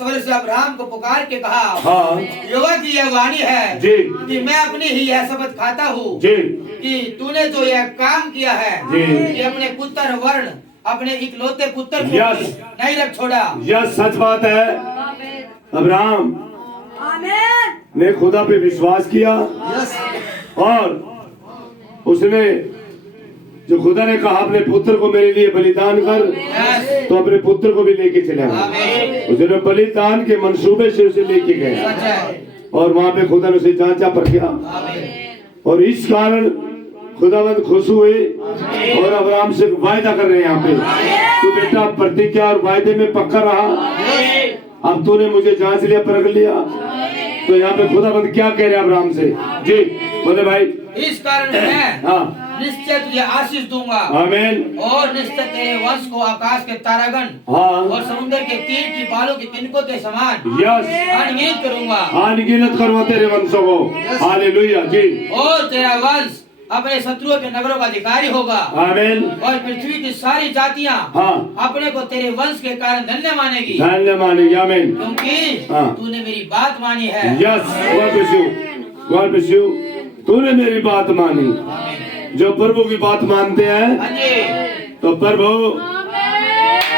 स्वर से अब्राहम को पुकार के कहा, हाँ यहोवा की यह वाणी है जी कि मैं अपनी ही यह शपथ खाता हूँ जी कि तूने जो यह काम किया है जी कि अपने पुत्र वर्ण अपने इकलौते पुत्र को यस। नहीं रख छोड़ा। यह सच बात है। अब्राहम ने खुदा पे विश्वास किया और उसने जो खुदा ने कहा अपने पुत्र को मेरे लिए बलिदान कर, तो अपने पुत्र को भी लेके चले गए। उसने बलिदान के मंसूबे से उसे लेके गए और वहां पे खुदा ने उसे जांचा परखा और इस कारण खुदावंद खुश हुए और अब्राहम से वायदा कर रहे हैं यहाँ पे, तू बेटा प्रतिज्ञा और वायदे में पक्का रहा, अब तूने मुझे जांच लिया परख लिया। तो यहाँ पे खुदावंद क्या कह रहे हैं अब्राहम से? जी बोले भाई, इस कारण मैं हाँ निश्चय तुझे आशीष दूंगा आमीन और निश्चय तेरे वंश को आकाश के तारागण हाँ और समुद्र के तीर की बालों के तिनकों के समान यस अनगिनत करूंगा अनगिनत करो तेरे वंशों को। हालेलुया जी और तेरा वंश अपने शत्रुओं के नगरों का अधिकारी होगा आमीन और पृथ्वी की सारी जातियां हाँ अपने को तेरे वंश के कारण धन्य मानेगी, धन्य मानेगी आमीन क्योंकि हाँ। तूने मेरी बात मानी है। Yes God bless you, God bless you. तूने मेरी बात मानी। जो प्रभु की बात मानते हैं हाँ जी, तो प्रभु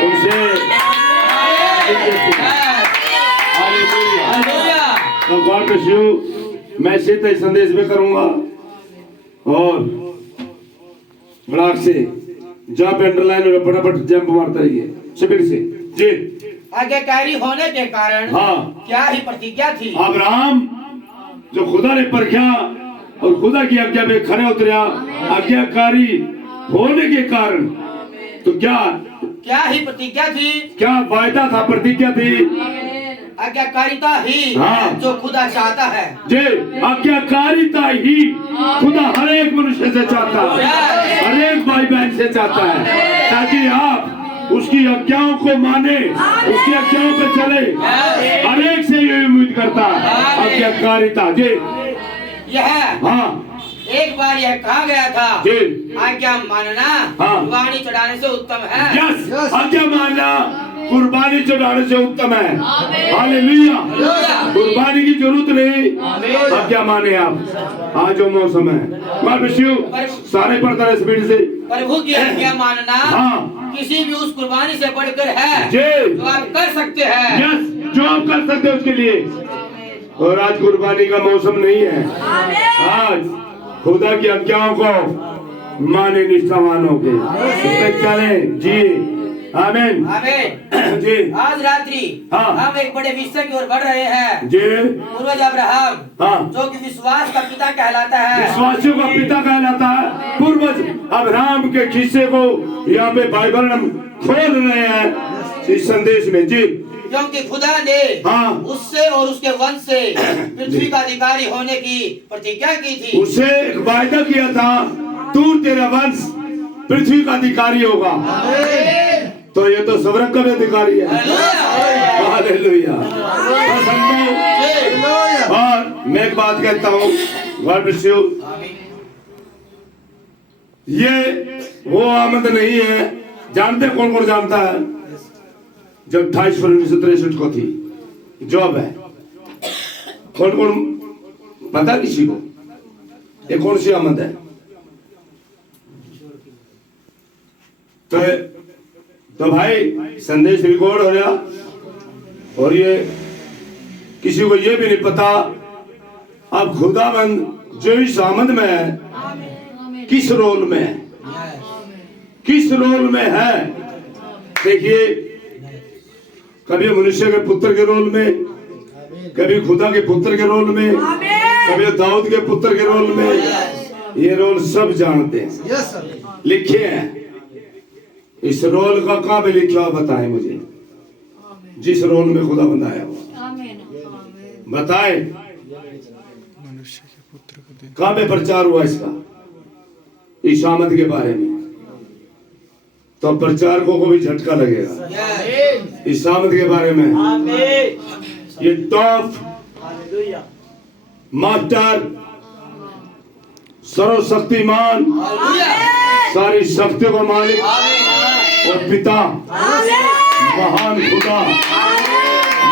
उनसे हालेलुया। तो गॉड ब्लेस यू। मैं सीधे संदेश में करूंगा और बड़ाक से जहाँ पे अंडरलाइन और फटाफट जंप मारता रहिए स्पीड से जी। आज्ञाकारी होने के कारण हाँ क्या ही प्रतिज्ञा थी। अब्राहम जो खुदा ने परखा और खुदा की आज्ञा में खरे उतरा, आज्ञाकारी होने के कारण, तो क्या ही प्रतिज्ञा थी, क्या वायदा था, प्रतिज्ञा थी। आज्ञाकारिता ही हाँ। जो खुदा चाहता है। जे आज्ञाकारिता ही खुदा हर एक मनुष्य से चाहता है, हर एक भाई बहन से चाहता है, ताकि आप उसकी आज्ञाओं को माने, उसकी आज्ञाओं पे चले। हर एक से ये उम्मीद करता है आज्ञाकारिता जी। यह हाँ एक बार यह कहा गया था, जी आज्ञा मानना हाँ। वाणी चढ़ाने से उत्तम है। यस आज्ञा मानना कुर्बानी चढ़ाने से उत्तम है। हालेलुया। कुर्बानी की जरूरत नहीं, आज्ञा माने आप। आज जो मौसम है, गॉड ब्लेस यू। सारे पढ़ता है स्पीड से। प्रभु की आज्ञा मानना हाँ किसी भी उस कुर्बानी से बढ़कर है जी। जो आप कर सकते हैं। यस जो आप कर सकते हैं उसके लिए। और आज कुर्बानी का मौसम नहीं है। आज खुदा की आज्ञाओं को माने निष्ठावान होके चले जी। आमीन आमीन। जी। आज रात्रि हाँ। हम एक बड़े विषय की ओर बढ़ रहे हैं। जी पूर्वज अब्राहम हाँ। जो कि विश्वास का पिता कहलाता है, विश्वासियों का पिता कहलाता है। पूर्वज अब्राहम के किस्से को यहाँ पे बाइबल हम खोल रहे हैं इस संदेश में जी। क्योंकि खुदा ने हाँ। उससे और उसके वंश से पृथ्वी का अधिकारी होने की प्रतिज्ञा की थी। उससे एक वायदा किया था, तू तेरा वंश पृथ्वी का अधिकारी होगा। तो ये तो स्वर्ग का भी अधिकारी है। हालेलुया। और मैं एक बात कहता हूँ, गॉड ब्लेस यू। ये वो आमद नहीं है, जानते कौन कौन जानता है? जब 28 फरवरी 1963 को थी जॉब है, कौन कौन पता किसी को? ये कौन सी आमद है? तो भाई संदेश रिकॉर्ड हो रहा और ये किसी को ये भी नहीं पता अब खुदाबंद जो इस आमद में है किस रोल में है, किस रोल में है। देखिए, कभी मनुष्य के पुत्र के रोल में, कभी खुदा के पुत्र के रोल में, कभी दाऊद के पुत्र के रोल में। ये रोल सब जानते हैं, लिखे हैं। इस रोल का कहाँ पे लिखा हुआ बताएं मुझे, जिस रोल में खुदा बनाया हुआ बताए। कहाँ पे प्रचार हुआ इसका, इस आमद के बारे में? तो प्रचारकों को भी झटका लगेगा इस आमद के बारे में। ये टॉप मास्टर सर्वशक्तिमान सारी शक्ति को मालिक और पिता महान खुदा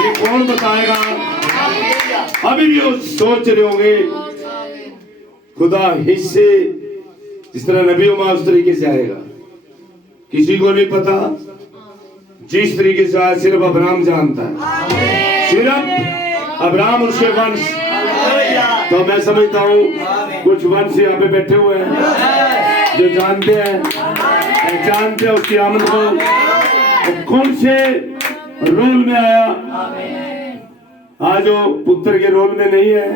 ये कौन बताएगा? अभी भी वो सोच रहे होंगे खुदा हिस्से जिस तरह नबी उमा उस तरीके से आएगा, किसी को नहीं पता। जिस तरीके से आया सिर्फ अब्राहम जानता है, सिर्फ अब्राहम उसके वंश। तो मैं समझता हूँ कुछ वंश यहाँ पे बैठे हुए हैं जो जानते हैं, पहचानते हैं उसकी आमद को। तो कौन से रोल में आया? आज वो पुत्र के रोल में नहीं है,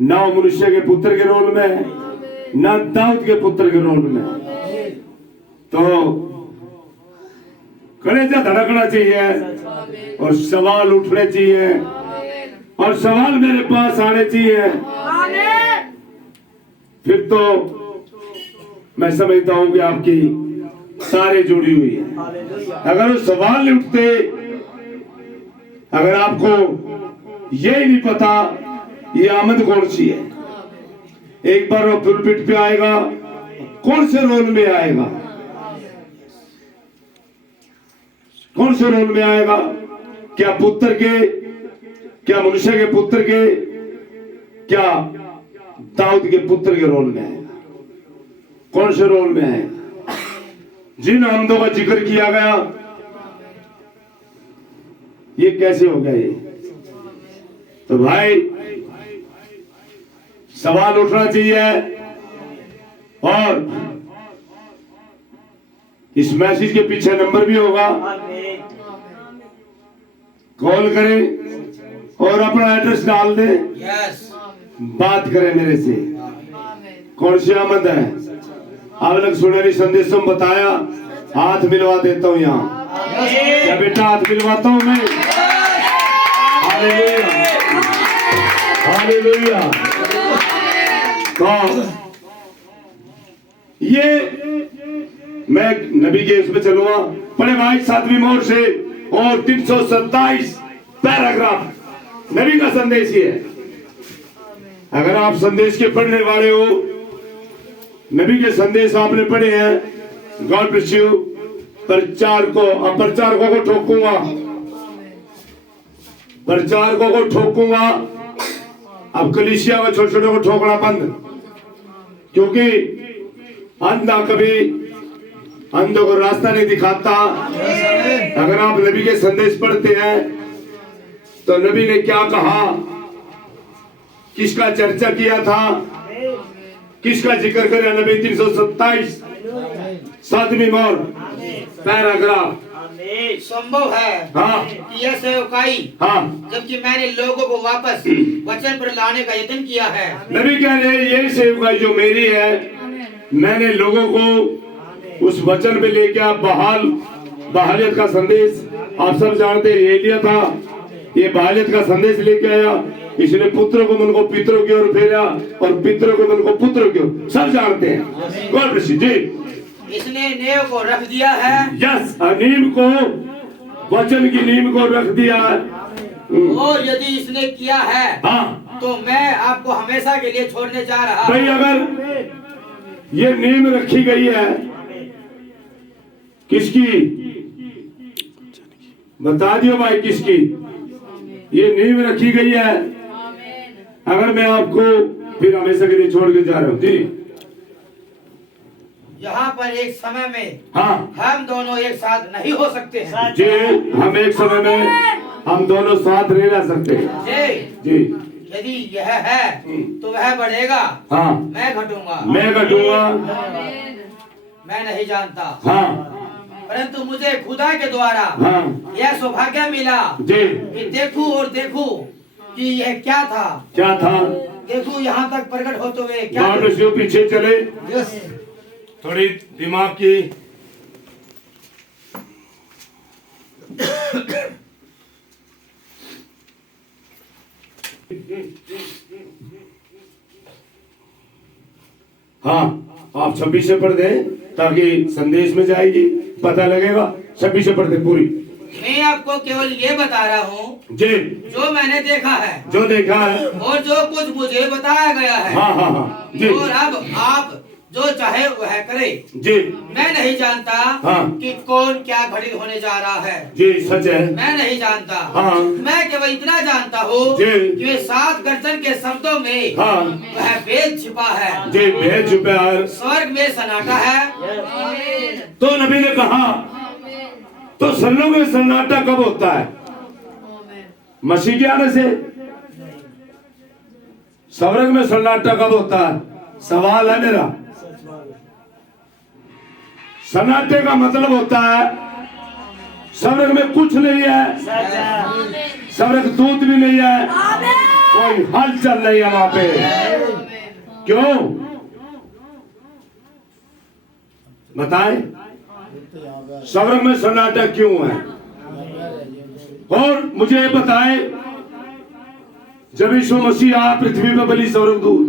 ना मनुष्य के पुत्र के रोल में, ना दाऊद के पुत्र के रोल में। तो कलेजा धड़कना चाहिए और सवाल उठने चाहिए और सवाल मेरे पास आने चाहिए। फिर तो मैं समझता हूं कि आपकी सारे जुड़ी हुई है। अगर वो सवाल नहीं उठते, अगर आपको ये नहीं पता ये आमद कौन सी है, एक बार वो पुलपिट पे आएगा, कौन से रोल में आएगा, कौन से रोल में आएगा? क्या पुत्र के, क्या मनुष्य के पुत्र के, क्या दाऊद के पुत्र के रोल में आएगा? कौन से रोल में आएगा? जिन आमदों का जिक्र किया गया, ये कैसे हो गया ये? तो भाई सवाल उठना चाहिए और इस मैसेज के पीछे नंबर भी होगा, कॉल करें और अपना एड्रेस डाल दें, बात करें मेरे से। कौन सी आमद है? आप लोग सुनहरी संदेश में बताया, हाथ मिलवा देता हूँ यहाँ। क्या बेटा हाथ मिलवाता हूँ मैं? Hallelujah, hallelujah. तो ये मैं नबी के उसमें चलूंगा, पढ़े भाई 7वीं मोहर से और 327 पैराग्राफ नबी का संदेश ही है। अगर आप संदेश के पढ़ने वाले हो, नबी के संदेश आपने पढ़े हैं, गॉड ब्लेस यू। प्रचारकों को ठोकूंगा, प्रचारकों को ठोकूंगा। अब कलीसिया को छोटे छोटे को ठोकना बंद, क्योंकि अंधा कभी अंधों को रास्ता नहीं दिखाता। अगर आप नबी के संदेश पढ़ते हैं तो नबी ने क्या कहा, किसका चर्चा किया था, किसका जिक्र करे? नबी 327 7वीं मोहर पैराग्राफ। संभव है हाँ कि यह सेवकाई, हाँ, जबकि मैंने लोगों को वापस वचन पर लाने का यत्न किया है। नबी कह रहे हैं यही सेवकाई जो मेरी है, मैंने लोगों को उस वचन पे लेके बहालियत का संदेश, आप सब जानते हैं एलिया था, ये बहालियत का संदेश लेके आया। इसने पुत्रों को मन को पितरों की ओर फेरा और पितरों को मन को पुत्रों की ओर, सब जानते हैं। गॉड ब्लेस यू जी। इसने नींव को रख दिया है। यस, नींव को, वचन की नींव को रख दिया है। और यदि इसने किया है, हाँ, तो मैं आपको हमेशा के लिए छोड़ने जा रहा हूं। भाई अगर ये नींव रखी गई है, किसकी? बता दियो भाई किसकी ये नींव रखी गई है? अगर मैं आपको फिर हमेशा के लिए छोड़ के जा रहा हूँ जी। यहाँ पर एक समय में हाँ, हम दोनों एक साथ नहीं हो सकते हैं जी। हम एक समय में हम दोनों साथ नहीं रह सकते जी। यदि यह है तो वह बढ़ेगा, हाँ, मैं घटूंगा, मैं घटूंगा, मैं नहीं जानता। हाँ, परंतु मुझे खुदा के द्वारा हाँ, यह सौभाग्य मिला जी कि देखूं और देखूं कि यह क्या था, क्या था। देखूं यहाँ तक प्रकट होते हुए क्या गॉड ब्लेस यू। पीछे चले, थोड़ी दिमाग की हाँ, आप 26 से पढ़ दें ताकि संदेश में जाएगी, पता लगेगा। 26 से पढ़ दे पूरी। मैं आपको केवल ये बता रहा हूँ जी, जो मैंने देखा है, जो देखा है और जो कुछ मुझे बताया गया है। हाँ हाँ हाँ जी। और अब आप जो चाहे वह करे। जी मैं नहीं जानता हाँ। कि कौन क्या घटित होने जा रहा है। जी सच है। मैं नहीं जानता। हाँ। मैं केवल इतना जानता हूँ जी। कि वे 7 गर्जन के शब्दों में हाँ। वह भेद छिपा है। जी भेद छुपा है। स्वर्ग में सन्नाटा है। तो नबी ने कहा तो स्वर्ग में सन्नाटा कब होता है? मसीह के आने से। स्वर्ग में सन्नाटा कब होता है? सवाल है मेरा। सन्नाटे का मतलब होता है स्वर्ग में कुछ नहीं है, स्वर्ग दूत भी नहीं है, कोई हलचल नहीं है वहां पे। क्यों बताएं? स्वर्ग में सन्नाटा क्यों है? और मुझे ये बताएं, जब यीशु मसीह आया पृथ्वी पर बलि स्वर्गदूत,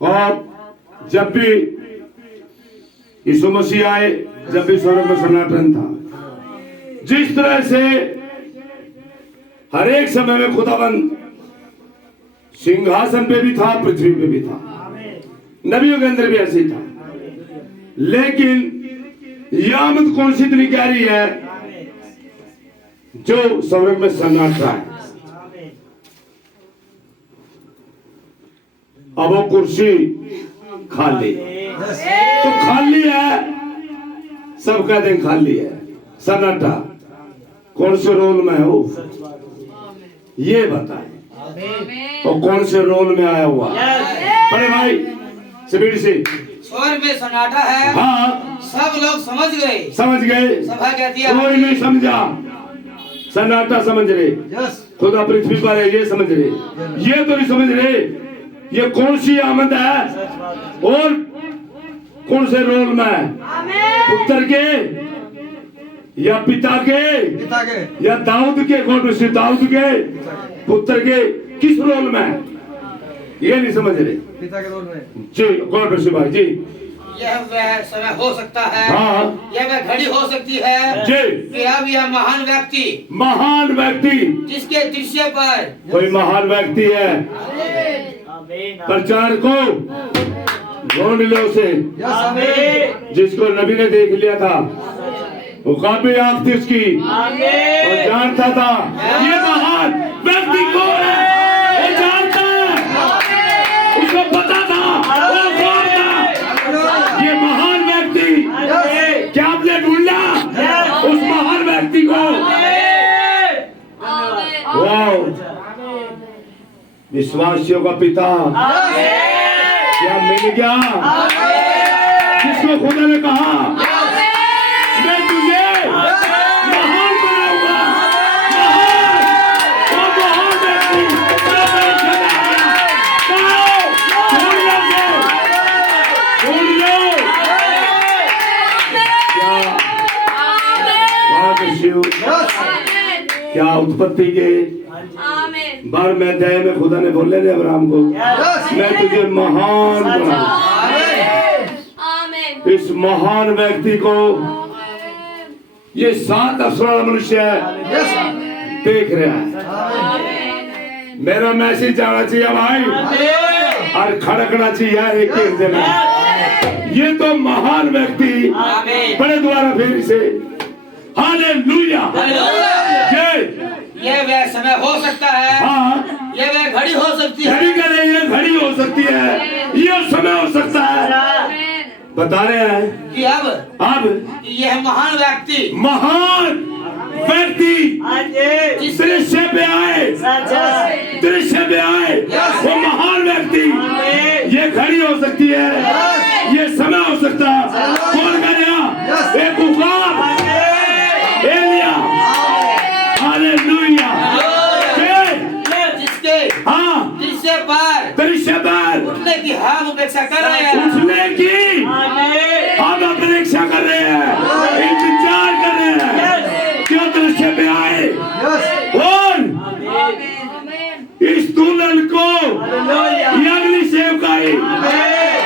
और जब भी यीशु मसीह आए, जब भी स्वर्ग में सन्नाटन था। जिस तरह से हर एक समय में खुदाबंद सिंहासन पे भी था, पृथ्वी पे भी था, नबियों के अंदर भी ऐसे ही था। लेकिन यह आमद कौन सी इतनी गहरी है जो स्वर्ग में सन्नाटा है। अब वो कुर्सी खाली, तो खाली है, सब कहते हैं खाली है, सन्नाटा। कौन से रोल में है वो, ये बताए, और कौन से रोल में आया हुआ? बड़े भाई स्पीड से। स्वर्ग में सन्नाटा है। हाँ सब लोग समझ गए। समझ गए। सभा कहती है कोई नहीं समझा, सन्नाटा समझ रहे, खुदा पृथ्वी पर है ये समझ रहे, ये तो नहीं समझ रहे ये कौन सी आमद है और कौन से रोल में है, पुत्र के या पिता के या दाऊद के, कौन से दाऊद के पुत्र के, किस रोल में है ये नहीं समझ रहे। पिता के रोल में जी गॉड ब्लेस यू भाई जी। यह वह समय हो सकता है, हाँ। यह वह घड़ी हो सकती है जी। कि अब यह महान व्यक्ति, महान व्यक्ति, जिसके दृश्य पर कोई महान व्यक्ति है, प्रचार को ढूंढ लो उसे, जिसको नबी ने देख लिया था, वो काफी आंख थी उसकी, और जानता था ये महान व्यक्ति कौन है, वो जानता है, उसको पता था वो कौन था, ये महान व्यक्ति। क्या आपने ढूंढा उस महान व्यक्ति को? वाह, विश्वासियों का पिता क्या मिल गया, जिसको खुदा ने कहा मैं तुझे महान बनाऊंगा, महान और महान व्यक्ति क्या उत्पत्ति के बार में अध्याय में खुदा ने बोले थे अब्राहम को, मैं तुझे महान बनाऊंगा। इस महान व्यक्ति को ये 7 अफसर मनुष्य देख रहा है। मेरा मैसेज जाना चाहिए भाई, और खड़कना चाहिए एक हृदय में। ये तो महान व्यक्ति बड़े द्वारा फिर से हालेलुया। यह वह समय हो सकता है, हाँ, यह वह घड़ी हो सकती है, घड़ी करे ये घड़ी हो सकती है, ये समय हो सकता है। बता रहे हैं कि अब यह महान व्यक्ति, महान व्यक्ति दृश्य पे आए, दृश्य पे आए, वो महान व्यक्ति। ये घड़ी हो सकती है, ये समय हो सकता है। कौन करेगा? एक उकाब, एलिया, हालेलुया। जिसके हाँ दृश्य पर उठने की हम अपेक्षा कर रहे हैं, उठने की हम अपेक्षा कर रहे हैं, इंतजार कर रहे हैं क्यों दृश्य पे आए और इस दुल्हन को ये अगली सेवकाई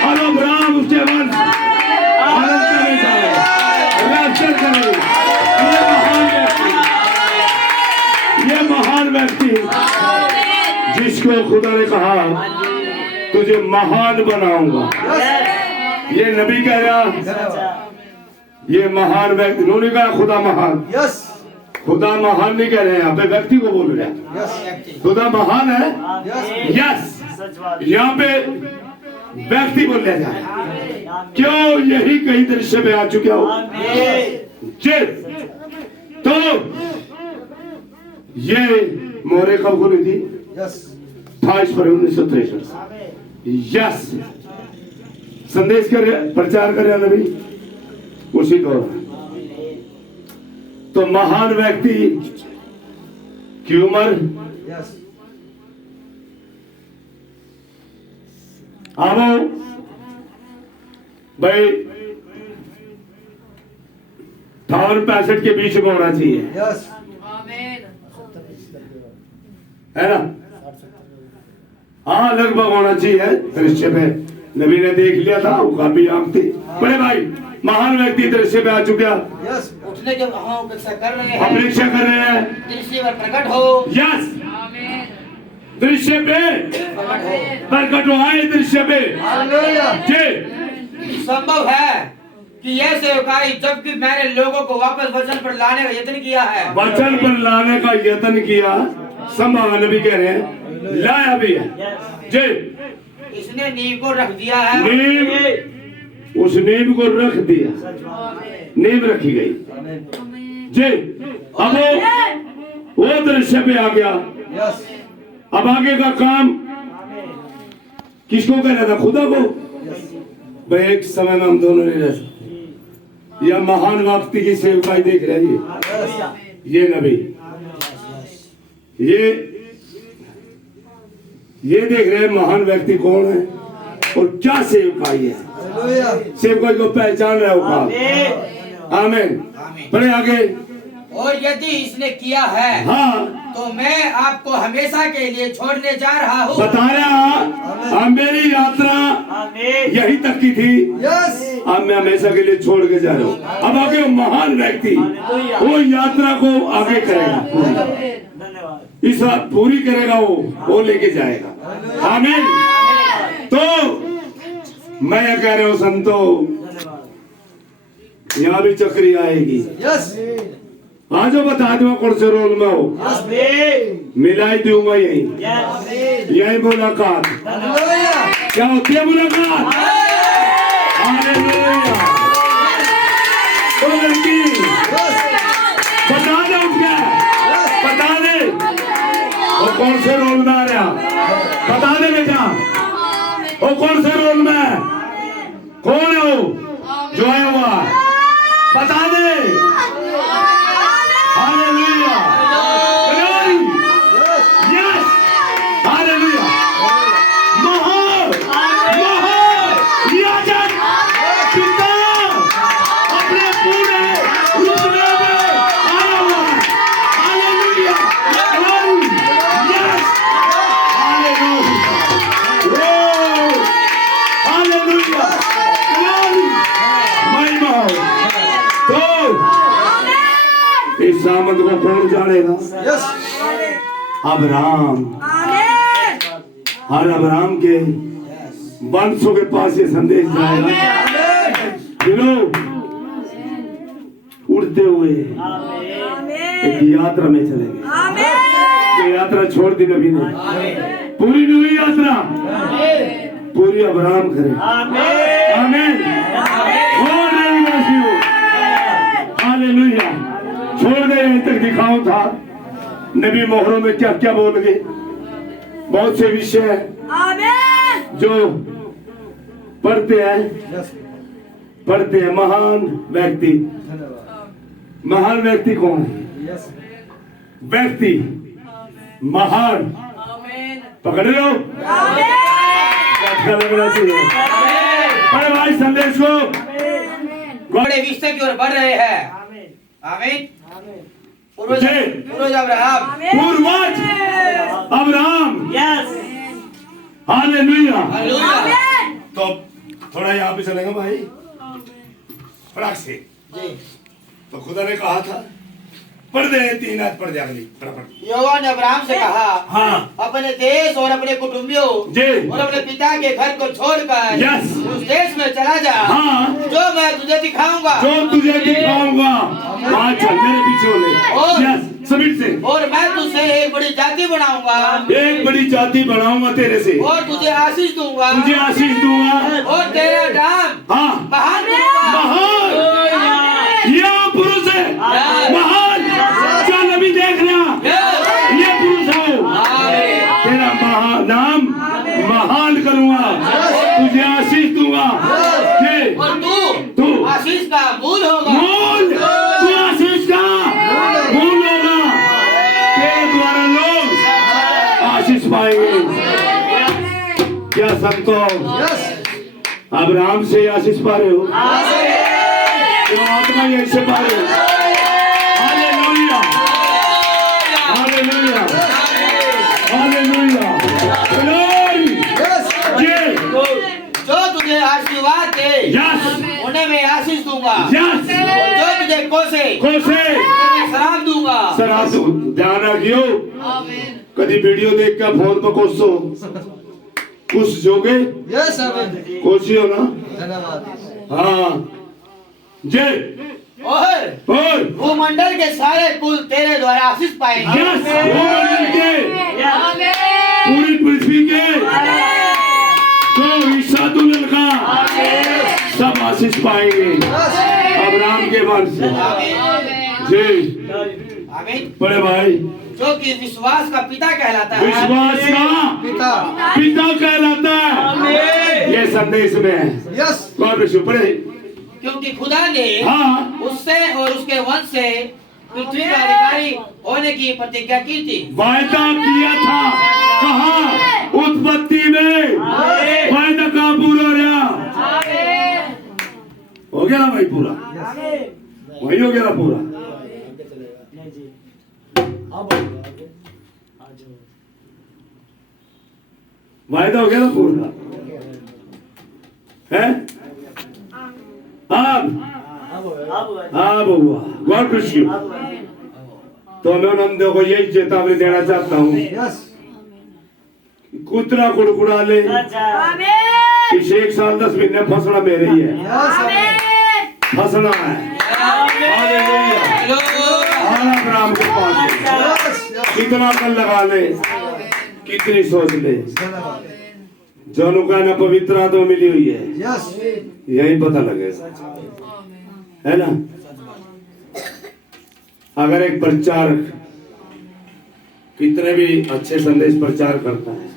और अब्राहम उसके वंश रैप्चर करे। ये महान व्यक्ति जिसको खुदा ने कहा तुझे महान बनाऊंगा। ये नबी कह रहा, ये महान व्यक्ति। उन्होंने कहा खुदा महान। यस खुदा महान नहीं कह रहे हैं, यहाँ पे व्यक्ति को बोल रहे हैं। यस खुदा महान है। यस यस, यहाँ पे व्यक्ति बोल रहा है। क्यों? यही कई दृश्य में आ चुके हो जी। तो ये मोहरे कब खुली थी? यस 28 फरवरी 1963। यस, संदेश कर प्रचार कर नबी उसी दौर। तो महान व्यक्ति की उम्र यस आओ भाई 58-65 के बीच में होना चाहिए, यस है ना? हाँ, लगभग होना चाहिए दृश्य पे। नबी ने देख लिया था, वो काफी आंख थी। बड़े भाई, महान व्यक्ति दृश्य पे आ चुका। यस उठने के हाँ अपेक्षा कर रहे हैं, अपेक्षा कर रहे हैं। दृश्य पर प्रकट हो। यस, दृश्य पे प्रकट हो आए, दृश्य पे हालेलुया जी। संभव है कि यह सेवकाई, जबकि मैंने लोगों को वापस वचन पर लाने का यत्न किया है, वचन पर लाने का यत्न किया, संभव है। नबी कह रहे हैं लाया भी है जी। इसने नींव को रख दिया है। नींव, उस नींव को रख दिया, नींव रखी गई जी। अब वो दृश्य पे आ गया। यस अब आगे का काम किसको कह रहा था? खुदा को। भाई एक समय में हम दोनों नहीं रह सकते। यह महान व्यक्ति की सेवकाई देख रहे हैं ये नबी, ये देख रहे हैं महान व्यक्ति कौन है और क्या सेवकाई है। हालेलुया सेवकाई को पहचान रहे हो आप। आमीन। बड़े आगे, और यदि इसने किया है हाँ, तो मैं आपको हमेशा के लिए छोड़ने जा रहा हूँ। बता रहा मेरी यात्रा यही तक की थी, यस अब मैं हमेशा के लिए छोड़ के जा रहा हूँ। अब आगे वो महान व्यक्ति वो यात्रा को आगे करेगा, इस पूरी करेगा, वो लेके जाएगा। आमीन। तो मैं ये कह रहा हूँ संतो, यहाँ भी चक्री आएगी। यस आज बता दो कौन से रोल में हो, मिलाई दूंगा यही, यही मुलाकात। हालेलुया क्या होती है मुलाकात? हालेलुया। तो लड़की बता दे, उठ गया बता दे वो कौन से रोल में आ रहा, बता दे बेटा वो कौन से रोल में है, कौन है वो जो आया हुआ, बता दे। Hallelujah, yes, hallelujah. महान याजक पिता अपने पूरे रुतबे में आया हुआ है। हालेलुया, यस, हालेलुया, हालेलुया, महिमा हो। तो इस सामंत को कौन जानेगा? Yes Abraham. हर अब्राहम के वंशों के पास ये संदेश जाएगा। सुनो, उड़ते हुए एक यात्रा में चलेंगे। ये यात्रा छोड़ दी नबी ने, पूरी नहीं हुई यात्रा, पूरी अब्राहम करे। आमीन। हालेलुया। छोड़ दे, यहीं तक दिखाओ था नबी मोहरों में क्या क्या बोल गए। बहुत से विषय हैं जो पढ़ते हैं। महान व्यक्ति, महान व्यक्ति कौन है? यस व्यक्ति महान, पकड़ लो, अच्छा लगना चाहिए। बड़े भाई संदेश को बड़े विषय की ओर बढ़ रहे हैं। आमीन। पूर्वज अब्राहम, पूर्वज अब्राहम, हालेलुया। हालेलुया। तो थोड़ा यहाँ पे चलेगा भाई, फटाक से। जी। तो खुदा ने कहा था पढ़ दे 3 आयत पढ़ दे अगली फटाफट। यहोवा ने अब्राहम से कहा, हाँ अपने देश और अपने कुटुंबियों जी। और अपने पिता के घर को छोड़कर यस। उस देश में चला जा, हाँ जो मैं तुझे दिखाऊंगा, जो तुझे दिखाऊंगा वहाँ चल, मेरे पीछे हो ले। यस सबीर से। और मैं तुझसे एक बड़ी जाति बनाऊंगा, एक बड़ी जाति बनाऊंगा तेरे से, और तुझे आशीष दूंगा, तुझे आशीष दूंगा, और तेरा नाम हाँ महान करूंगा। महान। यह पुरुष है महान। चल अभी देख रहा, ये पुरुष है, तेरा नाम महान करूंगा, तुझे आशीष दूंगा। और तू आशीष का मूल होगा। मूल, तू आशीष का मूल होगा। तेरे द्वारा लोग आशीष पाएंगे। क्या संतोष, अब्राहम से आशीष पा रहे हो, तो आत्मा यहीं से पा रहे हो। Hallelujah, hallelujah, hallelujah, glory. ये जो तुझे आशीर्वाद दे, यस उन्हें मैं आशीष दूंगा, यस। और जो तुझे कोसे, कोसे उन्हें मैं शराब दूंगा। सर आप ध्यान रखियो, कभी वीडियो देख कर फोन पर कोसो कुछ जोगे यस आमीन। कोशियो ना। धन्यवाद। हाँ जय। और भूमंडल के सारे कुल तेरे द्वारा आशीष पाएंगे। यस, भूमंडल के पूरी पृथ्वी के तो ईसा दुल्हन का सब आशीष पाएंगे अब्राहम के वंश से। जी आमीन। बड़े भाई, जो कि विश्वास का पिता कहलाता है। विश्वास का पिता कहलाता है। ये संदेश में है। यस। God bless you. पढ़े। क्योंकि खुदा ने हाँ उससे और उसके वंश से पृथ्वी का अधिकारी होने की प्रतिज्ञा की थी। वायदा किया था, कहा उत्पत्ति में वायदा का पूरा हो गया ना भाई, पूरा वही हो गया ना पूरा। वायदा हो गया ना पूरा है। अब हुआ। God bless you. तो मैं उन को यही चेतावनी देना चाहता हूँ, यस। कुतरा कुड़कुड़ा ले, इस 1 साल 10 महीने फंसना मेरे ही है, फंसना है। अब्राहम के पास कितना कल लगा ले, कितनी सोच ले, जोनों का ना पवित्र आत्मा मिली हुई है, यस। यही पता लगेगा, है ना। अगर एक प्रचारक कितने भी अच्छे संदेश प्रचार करता है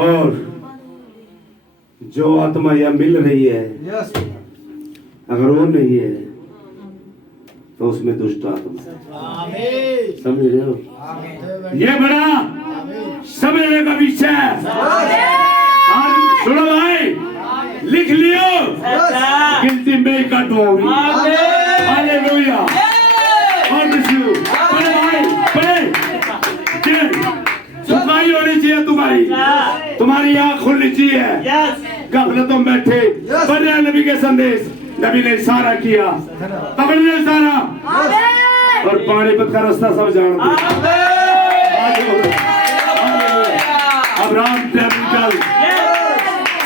और जो आत्मा यह मिल रही है यस। अगर वो नहीं है तो उसमें दुष्ट आत्मा, समझ रहे हो। ये बड़ा समझने का विषय है। और सुनो भाई, लिख लियो, गिनती में कट होगी। हालेलुया। और पढ़े भाई, पढ़े। सुखाई होनी चाहिए तुम्हारी आँख खुलनी चाहिए। गफलतों में बैठे पढ़े नबी के संदेश, नबी ने इशारा किया, पकड़ने इशारा, और पानीपत का रास्ता सब जानते। अब्राहम टेम्पल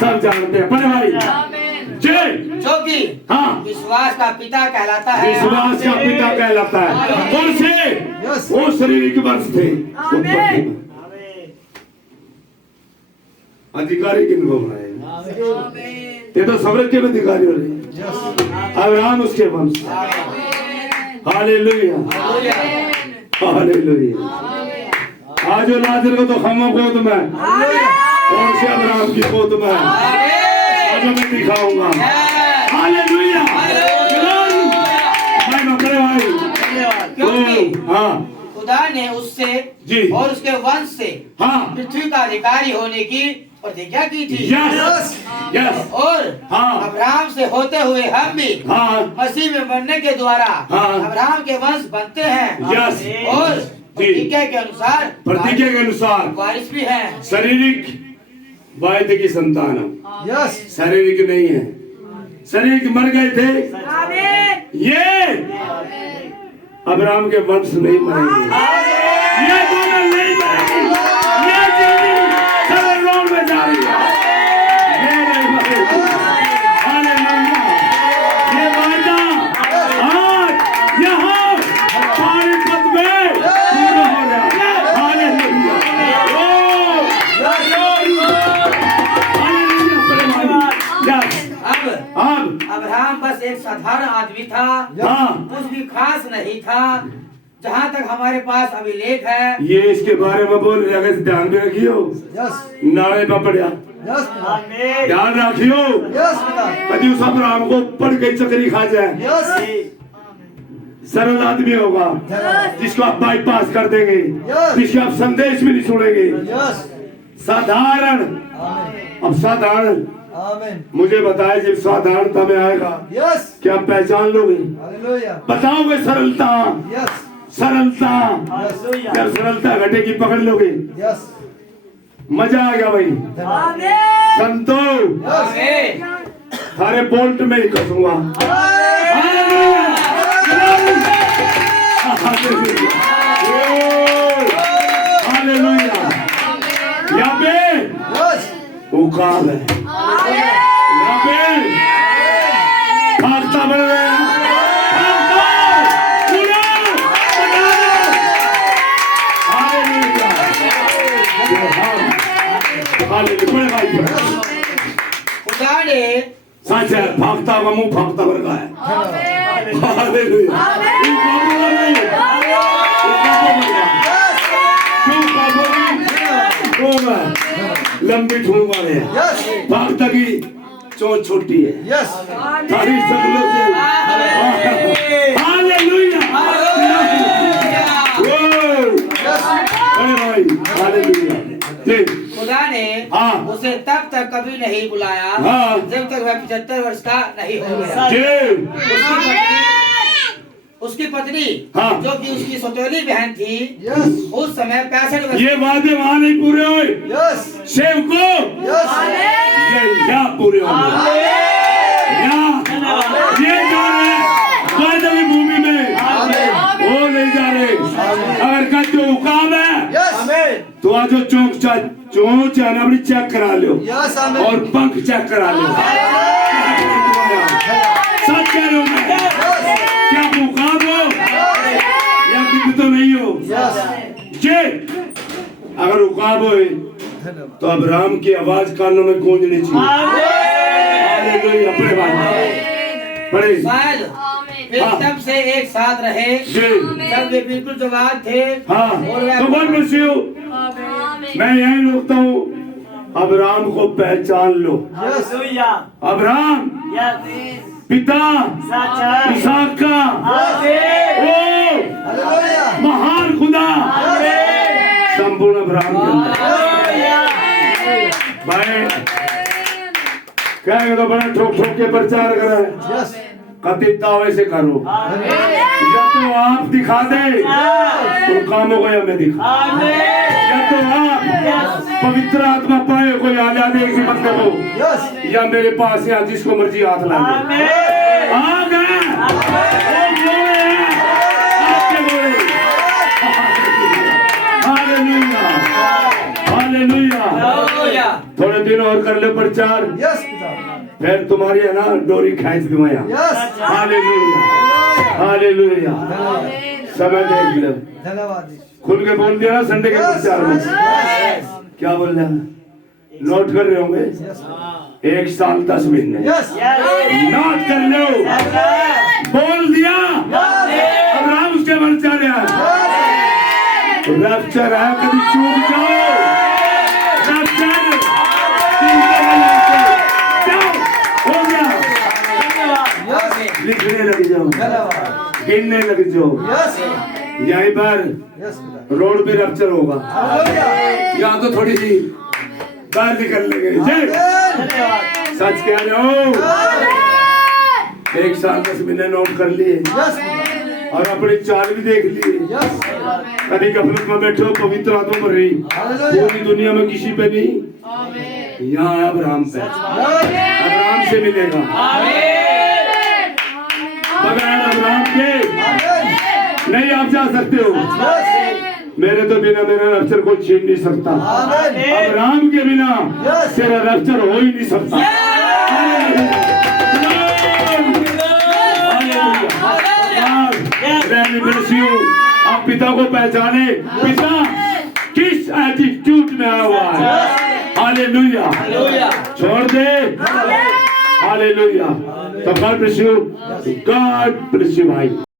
सब जानते हैं। पढ़े भाई। जय। जो कि हाँ विश्वास का पिता कहलाता है। विश्वास का पिता कहलाता है। कौन से? वो शारीरिक वंश थे उत्पत्ति में। अधिकारी किनको बनाए? ये तो स्वर्ग के अधिकारी हो रहे। अब्राहम उसके वंश। Hallelujah, hallelujah. आज लाजर को तो खमा गोद में, कौन से अब्राहम की गोद में आज मैं दिखाऊंगा। हालेलुया। हाँ, खुदा ने उससे जी और उसके वंश से हाँ पृथ्वी का अधिकारी होने की प्रतिज्ञा की थी। Yes yes. और हाँ अब्राहम से होते हुए हम भी हाँ मसीह में बनने के द्वारा हाँ अब्राहम के वंश बनते हैं। यस। और प्रतिज्ञा के अनुसार वारिस भी हैं। शारीरिक वायदे की संतान यस। शारीरिक नहीं है। शारीरिक मर गए थे। ये अब्राहम के वंश नहीं मरेंगे, ये दोनों नहीं मरेंगे, ये जिंदगी सरल रोड में जा रही है, ये नहीं मरेगी। हालेलुया। ये वादा आज यहाँ पानीपत में पूरा हो गया। हालेलुया। ओ, हालेलुया। बड़े भाई, यस। अब अब्राहम बस एक साधारण आदमी था, हाँ, कुछ भी खास नहीं था। जहाँ तक हमारे पास अभिलेख है, ये इसके बारे में बोल रहे, अगर ध्यान में रखियो, यस नारे में पड़ा, यस पिता ध्यान रखियो, यस पिता कभी उस अब्राहम को पढ़ के चक्री खा जाए। यस सरल आदमी होगा जिसको आप बाईपास कर देंगे, Yes. जिसके आप संदेश भी नहीं सुनेंगे, यस साधारण। आमीन अब साधारण आमीन मुझे बताए, जब साधारणता में आएगा यस क्या आप पहचान लोगे, हालेलुया बताओगे सरलता, यस सरलता, यस जब सरलता घटेगी पकड़ लोगे, यस मजा आ गया भाई। संतो आमीन। थारे बोल्ट में ही कसूंगा। हालेलुया। यहाँ पे यस उकाब है, यहाँ पे भागता बन गया, बड़े भाई खुदा ने सच है, भागता हुआ मुंह भागता वर्गा है। हालेलुया। क्यों काबू नहीं? क्यों काबू नहीं? क्यों मैं लंबी ठूंग वाले हैं, यस भागता की चोट छोटी है, यस सारी शक्लों से। हालेलुया। बड़े भाई हालेलुया। जी खुदा ने हाँ। उसे तब तक कभी नहीं बुलाया हाँ। जब तक वह 75 वर्ष का नहीं हो गया। जी उसकी पत्नी हाँ। जो कि उसकी सौतेली बहन थी, यस उस समय 65 वर्ष ये वादे वहां नहीं पूरे हुए, यस सेव को यस ये यहाँ पूरे होंगे, यहाँ ये जा रहे वादे भूमि में, वो नहीं जा रहे। अगर का जो उकाब है यस तो आज जो चोंच है ना अपनी चेक करा लो, यस आमीन और पंख चेक करा लो। सच कह रहा हूं मैं, क्या आप उकाब हो या दिख तो नहीं हो? यस ये अगर उकाब हो तो अब्राहम की आवाज कानों में गूंजनी चाहिए। हालेलुया। अपने बात पढ़े। शायद वे हाँ। तब से एक साथ रहे जी जब वे बिल्कुल जवान थे। हाँ, और वह तो बोल मसीह, मैं यही रोकता हूँ, अब्राहम को पहचान लो। यस अब्राहम पिता इसहाक का ओ हालेलुया महान खुदा संपूर्ण अब्राहम के अंदर। भाई क्या तो बड़ा ठोक ठोक के प्रचार कर रहा है, यस कथित दावे से करो, या तो आप दिखा दे तो काम हो गया, मैं दिखा, या तो आप पवित्र आत्मा पाए कोई आजादी की मतलब हो, यस या मेरे पास यहाँ जिसको मर्जी हाथ ला दे। आ गए वो गोरे हैं, आपके गोरे। Hallelujah hallelujah. थोड़े दिन और कर ले प्रचार, यस पिता फिर तुम्हारी है ना डोरी खींच दूंगा यहाँ। Yes hallelujah hallelujah. समय देख लो, धन्यवाद खुल के बोल दिया ना संडे के प्रचार में। क्या बोल रहा है? नोट कर रहे होंगे, यस 1 साल 10 महीने यस नोट कर लो। बोल दिया अब्राहम उसके मन चले रैप्चर है, कभी चूक जाओ रैप्चर जाओ, हो गया। लिखने लग जाओ, धन्यवाद गिनने लग जाओ, यस यहीं पर यस पिता रोड पे रैप्चर होगा। हालेलुया यहाँ तो थोड़ी सी गाल निकल लगे। सच कह रहे हो, 1 साल 10 महीने नोट कर लिए यस और अपनी चाल भी देख लिए। यस कभी गफलत में बैठो, पवित्र आत्मा पर रही, हालेलुया पूरी दुनिया में किसी पे नहीं, यहाँ अब्राहम पे, अब्राहम से मिलेगा। बगैर अब्राहम के नहीं आप जा सकते हो। मेरे तो बिना मेरा रफ्चर कोई छीन नहीं सकता। अब राम के बिना तेरा रफ्चर हो ही नहीं सकता। आप पिता को पहचाने, पिता किस एटीट्यूड में आया हुआ है। हालेलुया, छोड़ दे। हालेलुया। तो God bless you, God bless you भाई।